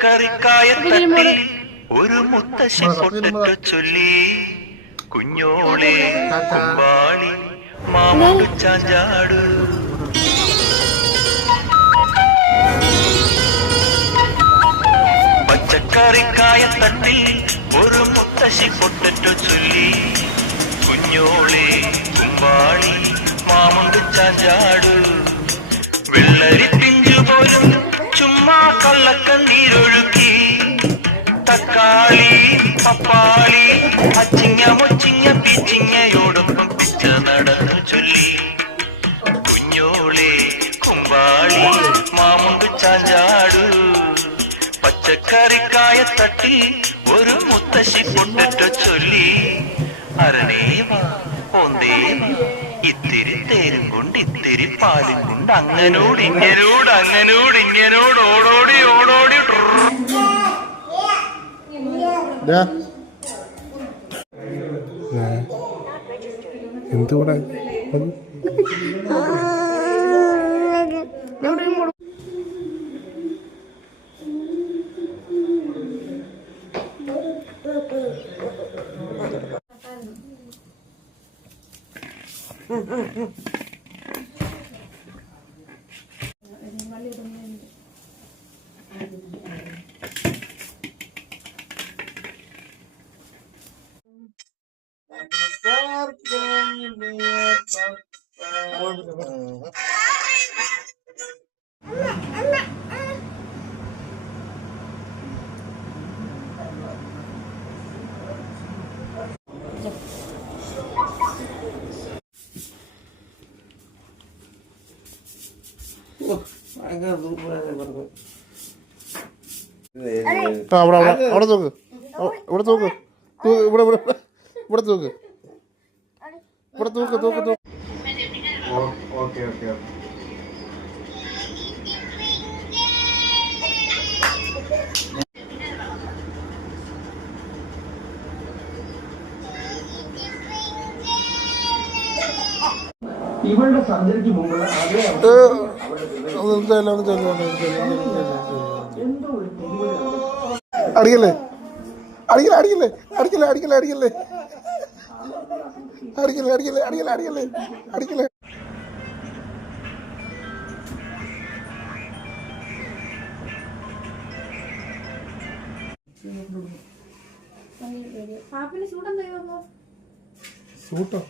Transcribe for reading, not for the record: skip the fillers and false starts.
പച്ചക്കറിക്കായത്തട്ടിൽ ഒരു മുത്തശ്ശി പൊട്ടറ്റോ ചൊല്ലി കുഞ്ഞോളെ കുമ്പാളി മാമുണ്ടു ചാഞ്ചാടു. പച്ചക്കറിക്കായത്തട്ടിൽ ഒരു മുത്തശ്ശി പൊട്ടറ്റോ ചൊല്ലി കുഞ്ഞോളെ കുമ്പാളി മാമുണ്ടു ചാഞ്ചാടു. വെള്ളരി പിഞ്ചു പോലും ചുമ്മാ കള്ളക്കണ്ണീരൊഴുക്കി തക്കാളി പപ്പാളി അച്ചിങ്ങ മുച്ചിങ്ങ പിച്ചിങ്ങയോടൊപ്പം പിച്ച നടന്നു ചൊല്ലി കുഞ്ഞോളെ കുമ്പാളി മാമുണ്ടു ചാഞ്ചാടു. പച്ചക്കറിക്കായത്തട്ടി ഒരു മുത്തശ്ശി പൊട്ടറ്റോ ചൊല്ലി അരണേവാ ഓന്തേവാ ഇത്തിരി തേരും കൊണ്ട് ഇത്തിരി പാലും കൊണ്ട് അങ്ങനോട് ഇങ്ങനോട് അങ്ങനോട് ഇങ്ങനോട് ഓടോടി ഓടോടി. എന്തുകൂടെ അവിടെ നോക്ക്, ഇവിടെ നോക്ക്, ഇവിടെ ഇവിടെ ഇവിടെ നോക്ക്, ഇവിടെ നോക്ക് നോക്ക് നോക്ക്. ഓക്കെ ഓക്കെ ഇവളുടെ സർജറിക്ക് മുമ്പ് അടിക്കല്ലേ അടിക്കല്ലേ അടിക്കല്ലേ അടിക്കല്ലേ അടിക്കല്ലേ അടിക്കല്ലേ അടിക്കല്ലേ അടിക്കല്ലേ അടിക്കല്ലേ അടിക്കല്ലേ അടിക്കല്ലേ. സൂട്ടോ